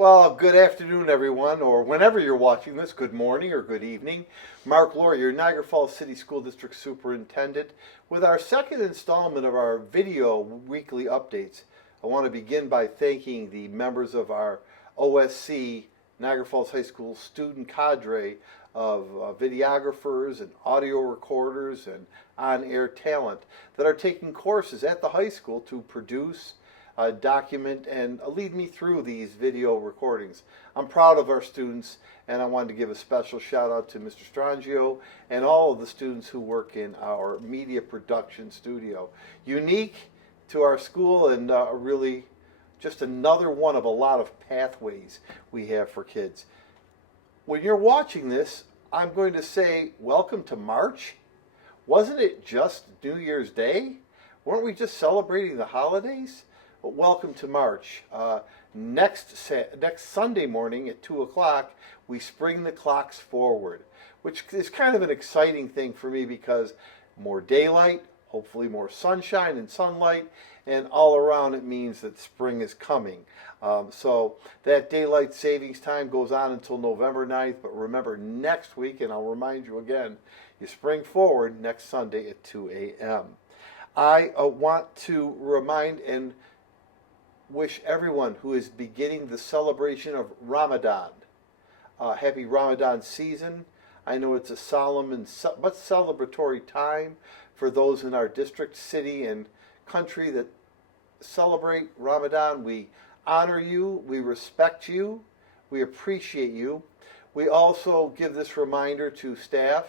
Well, good afternoon, everyone, or whenever you're watching this, good morning or good evening. Mark Laurrie, your Niagara Falls City School District Superintendent, with our second installment of our video weekly updates. I want to begin by thanking the members of our OSC, Niagara Falls High School student cadre of videographers and audio recorders and on-air talent that are taking courses at the high school to produce, document, and lead me through these video recordings. I'm proud of our students, and I wanted to give a special shout out to Mr. Strangio and all of the students who work in our media production studio. Unique to our school, and really just another one of a lot of pathways we have for kids. When you're watching this, I'm going to say, welcome to March. Wasn't it just New Year's Day? Weren't we just celebrating the holidays? But welcome to March. Next Sunday morning at 2 o'clock, we spring the clocks forward, which is kind of an exciting thing for me because more daylight, hopefully more sunshine and sunlight, and all around it means that spring is coming. So that daylight savings time goes on until November 9th, but remember next week, and I'll remind you again, you spring forward next Sunday at 2 a.m. I want to remind and wish everyone who is beginning the celebration of Ramadan happy Ramadan season. I know it's a solemn and but celebratory time for those in our district, city, and country that celebrate Ramadan. We honor you, we respect you, we appreciate you. We also give this reminder to staff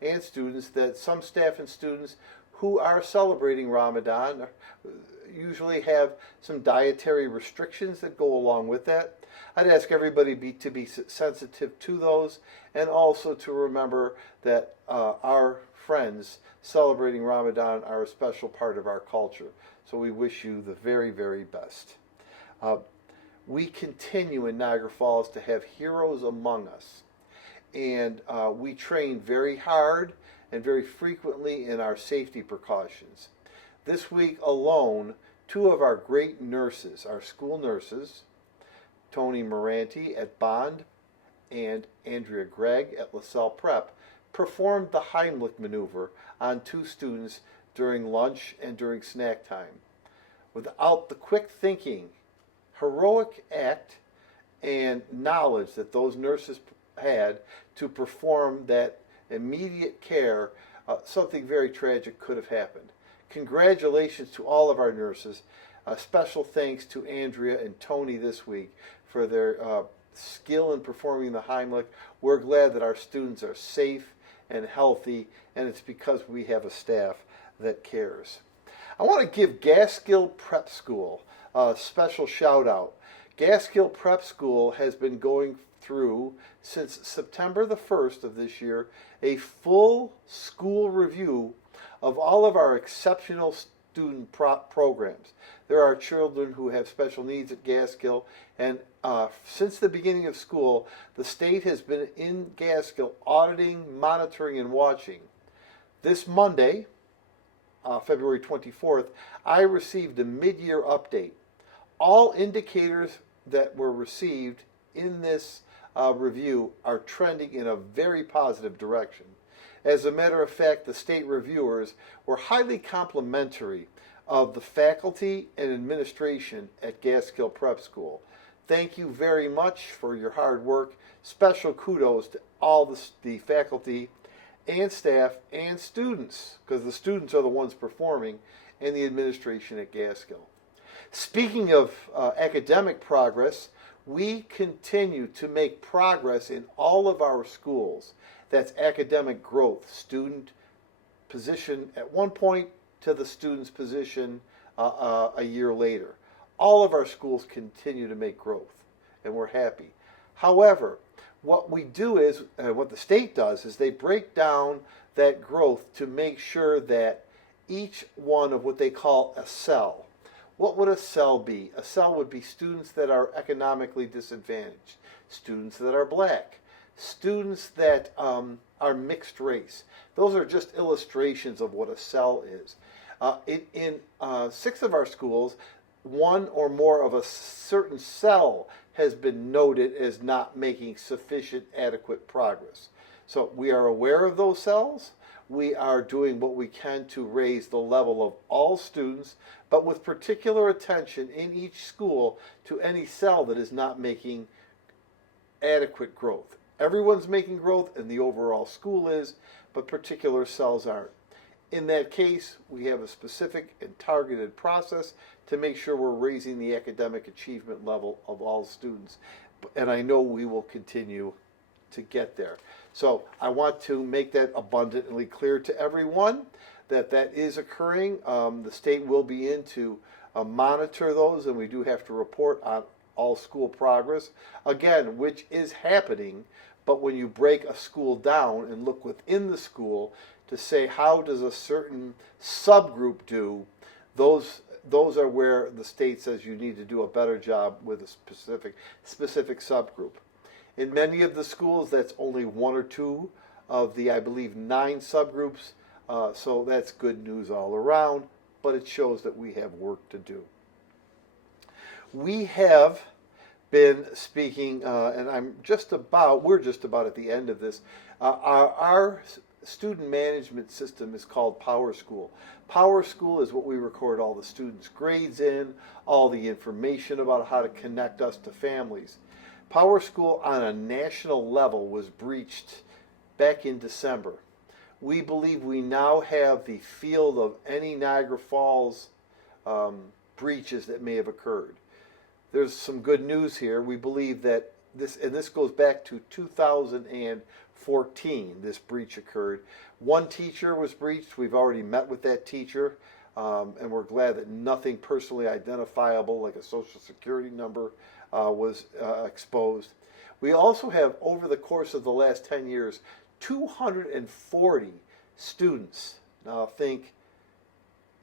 and students that some staff and students who are celebrating Ramadan usually have some dietary restrictions that go along with that. I'd ask everybody to be sensitive to those, and also to remember that our friends celebrating Ramadan are a special part of our culture. So we wish you the very, very best. We continue in Niagara Falls to have heroes among us, and we train very hard and very frequently in our safety precautions. This week alone, two of our great nurses, our school nurses, Tony Moranti at Bond and Andrea Gregg at LaSalle Prep, performed the Heimlich maneuver on two students during lunch and during snack time. Without the quick thinking, heroic act, and knowledge that those nurses had to perform that immediate care, something very tragic could have happened. Congratulations to all of our nurses. Special thanks to Andrea and Tony this week for their skill in performing the Heimlich. We're glad that our students are safe and healthy, and it's because we have a staff that cares. I want to give Gaskill Prep School a special shout out. Gaskill Prep School has been going through, since September the 1st of this year, a full school review of all of our exceptional student programs. There are children who have special needs at Gaskill, and since the beginning of school, the state has been in Gaskill auditing, monitoring, and watching. This Monday, February 24th, I received a mid-year update. All indicators that were received in this review are trending in a very positive direction. As a matter of fact, the state reviewers were highly complimentary of the faculty and administration at Gaskill Prep School. Thank you very much for your hard work. Special kudos to all the faculty and staff and students, because the students are the ones performing, and the administration at Gaskill. Speaking of academic progress, we continue to make progress in all of our schools. That's academic growth, student position at one point to the student's position a year later. All of our schools continue to make growth, and we're happy. However, what we do is, what the state does, is they break down that growth to make sure that each one of what they call a cell. What would a cell be? A cell would be students that are economically disadvantaged, students that are black, students that are mixed race. Those are just illustrations of what a cell is. In 6 of our schools, one or more of a certain cell has been noted as not making sufficient adequate progress. So we are aware of those cells. We are doing what we can to raise the level of all students, but with particular attention in each school to any cell that is not making adequate growth. Everyone's making growth and the overall school is, but particular cells aren't. In that case, we have a specific and targeted process to make sure we're raising the academic achievement level of all students. And I know we will continue to get there. So I want to make that abundantly clear to everyone that that is occurring. The state will be in to monitor those, and we do have to report on all school progress, again, which is happening. But when you break a school down and look within the school to say how does a certain subgroup do, those are where the state says you need to do a better job with a specific subgroup. In many of the schools, that's only one or two of the, I believe, 9 subgroups. So that's good news all around, but it shows that we have work to do. We have been speaking, and we're just about at the end of this. Our student management system is called Power School. Power School is what we record all the students' grades in, all the information about how to connect us to families. Power School on a national level was breached back in December. We believe we now have the field of any Niagara Falls breaches that may have occurred. There's some good news here. We believe that this goes back to 2014, this breach occurred. One teacher was breached. We've already met with that teacher, and we're glad that nothing personally identifiable, like a social security number, was exposed. We also have, over the course of the last 10 years, 240 students. Now think,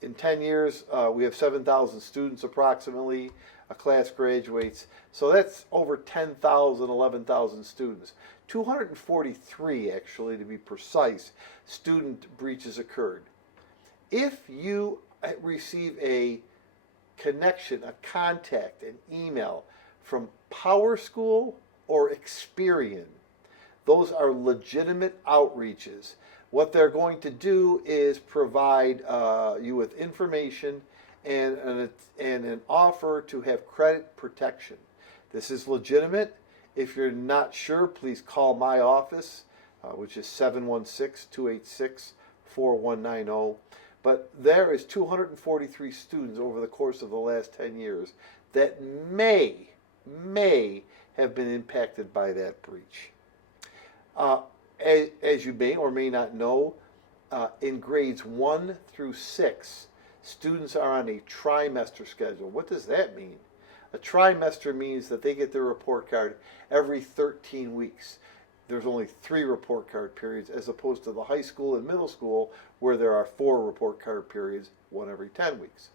in 10 years, we have 7,000 students approximately. A class graduates. So that's over 10,000, 11,000 students. 243, actually, to be precise, student breaches occurred. If you receive a connection, a contact, an email from Power School or Experian, those are legitimate outreaches. What they're going to do is provide you with information and an offer to have credit protection. This is legitimate. If you're not sure, please call my office, which is 716-286-4190. But there is 243 students over the course of the last 10 years that may have been impacted by that breach. As you may or may not know, in grades 1 through 6, students are on a trimester schedule. What does that mean? A trimester means that they get their report card every 13 weeks. There's only 3 report card periods as opposed to the high school and middle school where there are 4 report card periods, one every 10 weeks.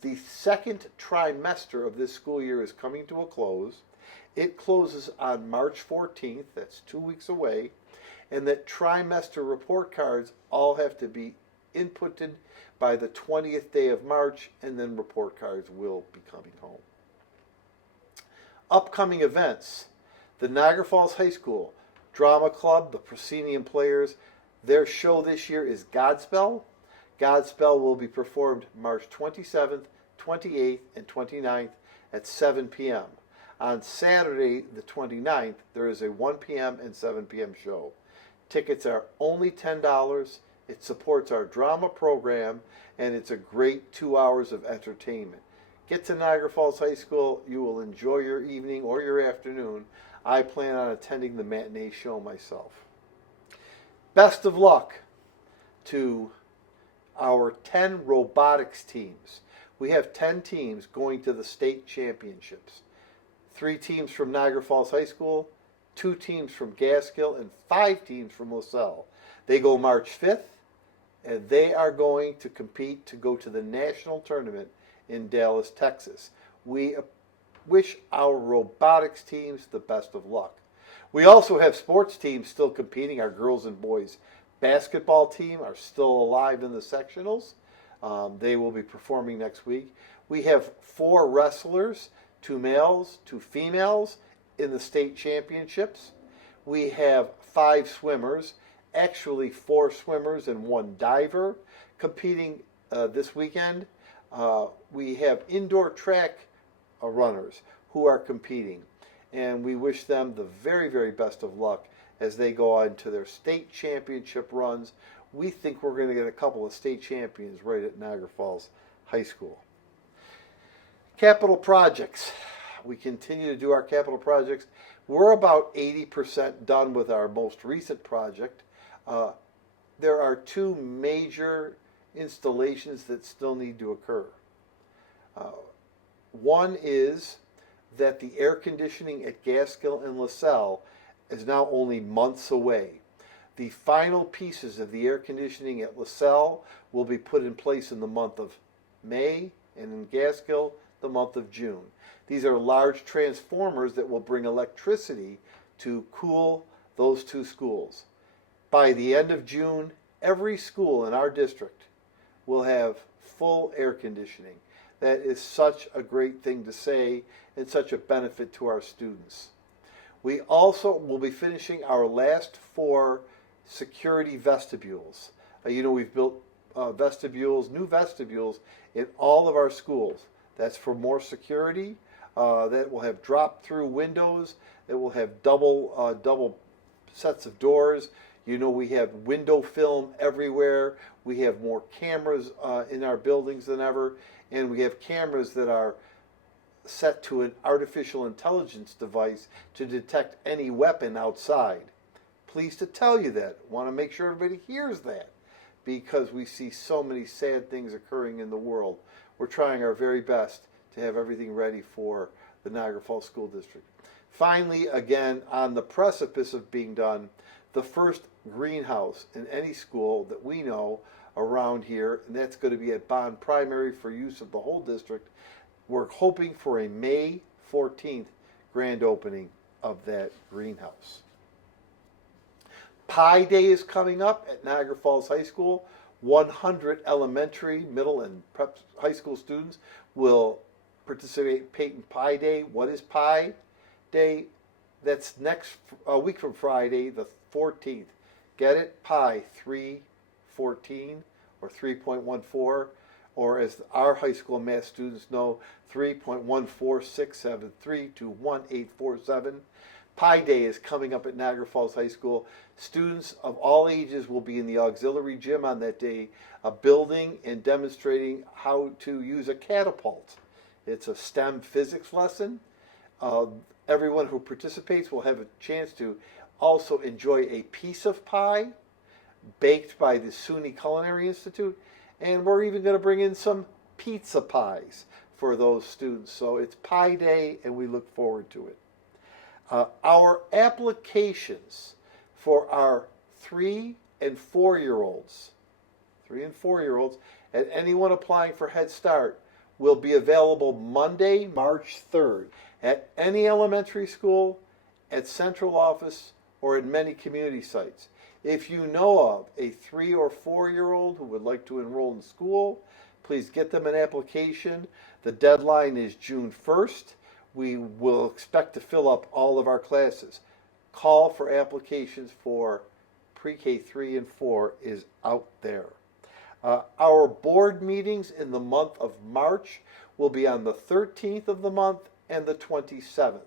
The second trimester of this school year is coming to a close. It closes on March 14th, that's 2 weeks away, and that trimester report cards all have to be inputted by the 20th day of March, and then report cards will be coming home. Upcoming events. The Niagara Falls High School Drama Club, the proscenium players, their show this year is Godspell. Godspell will be performed March 27th, 28th, and 29th at 7 p.m. On Saturday, the 29th, there is a 1 p.m. and 7 p.m. show. Tickets are only $10. It supports our drama program, and it's a great 2 hours of entertainment. Get to Niagara Falls High School. You will enjoy your evening or your afternoon. I plan on attending the matinee show myself. Best of luck to our 10 robotics teams. We have 10 teams going to the state championships. 3 teams from Niagara Falls High School, 2 teams from Gaskill, and 5 teams from LaSalle. They go March 5th, and they are going to compete to go to the national tournament in Dallas, Texas. We wish our robotics teams the best of luck. We also have sports teams still competing. Our girls and boys basketball team are still alive in the sectionals. They will be performing next week. We have 4 wrestlers, 2 males, 2 females in the state championships. We have 5 swimmers, actually 4 swimmers and 1 diver competing this weekend. We have indoor track runners who are competing, and we wish them the very, very best of luck as they go on to their state championship runs. We think we're going to get a couple of state champions right at Niagara Falls High School. Capital projects. We continue to do our capital projects. We're about 80% done with our most recent project. There are 2 major installations that still need to occur. One is that the air conditioning at Gaskill and LaSalle is now only months away. The final pieces of the air conditioning at LaSalle will be put in place in the month of May, and in Gaskill, the month of June. These are large transformers that will bring electricity to cool those 2 schools. By the end of June, every school in our district will have full air conditioning. That is such a great thing to say and such a benefit to our students. We also will be finishing our last 4 security vestibules. We've built new vestibules in all of our schools. That's for more security. That will have drop-through windows. It will have double sets of doors. We have window film everywhere. We have more cameras in our buildings than ever, and we have cameras that are set to an artificial intelligence device to detect any weapon outside. Pleased to tell you that. Want to make sure everybody hears that, because we see so many sad things occurring in the world. We're trying our very best to have everything ready for the Niagara Falls School District. Finally, again, on the precipice of being done, the first greenhouse in any school that we know around here, and that's going to be at Bond Primary for use of the whole district. We're hoping for a May 14th grand opening of that greenhouse. Pi Day is coming up at Niagara Falls High School. 100 elementary, middle, and prep high school students will participate in Pi Day. What is Pi Day? That's next week from Friday, the 14th. Get it? Pi 314 or 3.14, or as our high school math students know, 3.14673211847. Pi Day is coming up at Niagara Falls High School. Students of all ages will be in the auxiliary gym on that day, building and demonstrating how to use a catapult. It's a STEM physics lesson. Everyone who participates will have a chance to also enjoy a piece of pie baked by the SUNY Culinary Institute, and we're even going to bring in some pizza pies for those students. So it's Pi Day, and we look forward to it. Our applications for our 3 and 4-year-olds, and anyone applying for Head Start will be available Monday, March 3rd at any elementary school, at central office, or at many community sites. If you know of a 3 or 4-year-old who would like to enroll in school, please get them an application. The deadline is June 1st. We will expect to fill up all of our classes. Call for applications for pre-K 3 and 4 is out there. Our board meetings in the month of March will be on the 13th of the month and the 27th.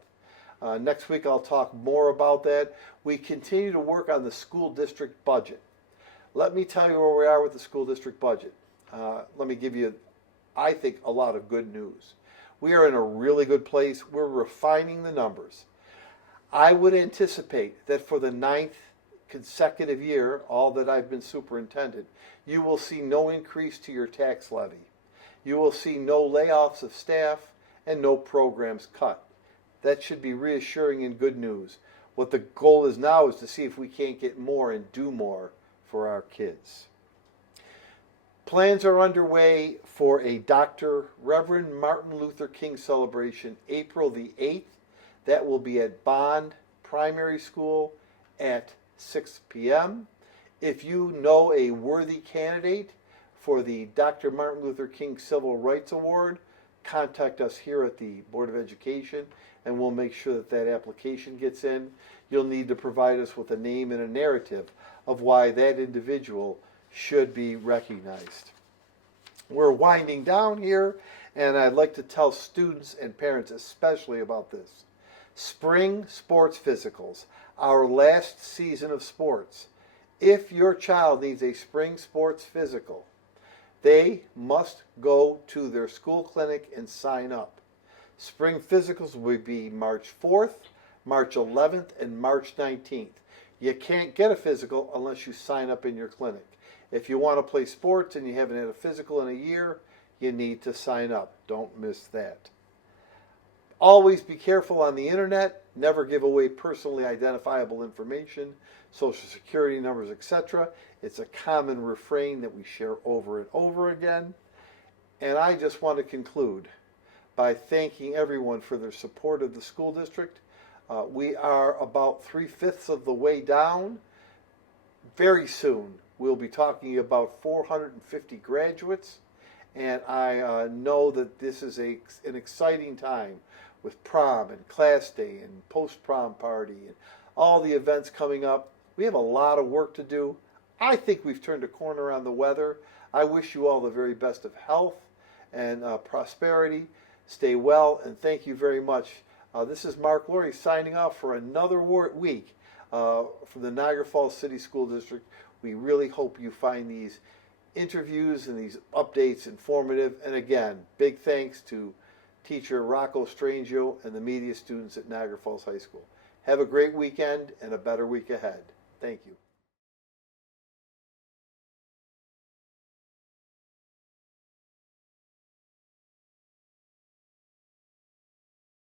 Next week I'll talk more about that. We continue to work on the school district budget. Let me tell you where we are with the school district budget. Let me give you, I think, a lot of good news. We are in a really good place. We're refining the numbers. I would anticipate that for the 9th consecutive year, all that I've been superintendent, you will see no increase to your tax levy. You will see no layoffs of staff and no programs cut. That should be reassuring and good news. What the goal is now is to see if we can't get more and do more for our kids. Plans are underway for a Dr. Reverend Martin Luther King celebration April the 8th. That will be at Bond Primary School at 6 p.m. If you know a worthy candidate for the Dr. Martin Luther King Civil Rights Award, contact us here at the Board of Education, and we'll make sure that that application gets in. You'll need to provide us with a name and a narrative of why that individual should be recognized. We're winding down here, and I'd like to tell students and parents especially about this. Spring sports physicals, our last season of sports. If your child needs a spring sports physical, they must go to their school clinic and sign up. Spring physicals will be March 4th, March 11th, and March 19th. You can't get a physical unless you sign up in your clinic. If you want to play sports and you haven't had a physical in a year, you need to sign up. Don't miss that. Always be careful on the internet. Never give away personally identifiable information, social security numbers, etc. It's a common refrain that we share over and over again. And I just want to conclude by thanking everyone for their support of the school district. We are about 3/5 of the way down. Very soon, we'll be talking about 450 graduates, and I know that this is an exciting time with prom and class day and post-prom party and all the events coming up. We have a lot of work to do. I think we've turned a corner on the weather. I wish you all the very best of health and prosperity. Stay well, and thank you very much. This is Mark Laurrie signing off for another week from the Niagara Falls City School District. We really hope you find these interviews and these updates informative. And again, big thanks to teacher Rocco Strangio and the media students at Niagara Falls High School. Have a great weekend and a better week ahead. Thank you.